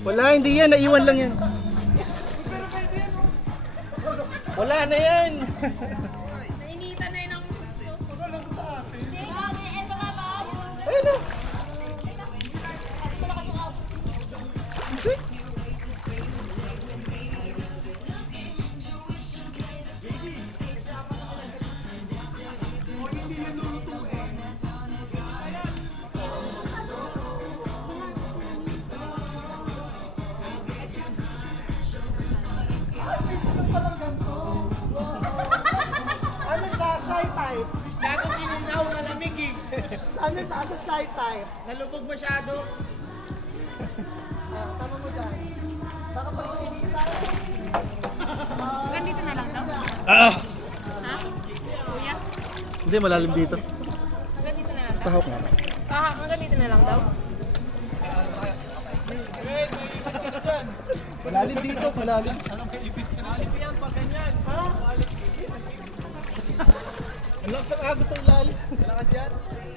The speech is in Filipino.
Wala, hindi yan. Naiwan lang yan. Wala na yan. Nainitan na yun ang gusto. Ayun na. Ano siya? Shy type? Gago ginunaw, malamig eh. Ano siya? Sa shy type? Nalubog masyado. Sama mo dyan. Baka pag mainitan. Hanggang dito na lang daw. Ah! Ha? Kuya? Hindi, malalim dito. Hanggang dito na lang daw. Tahok nga. Hanggang dito na lang daw. Malalim dito, malalim. Yan pa ganyan. Ha? Ang lakas ng agos ng lalim. Malakas yan.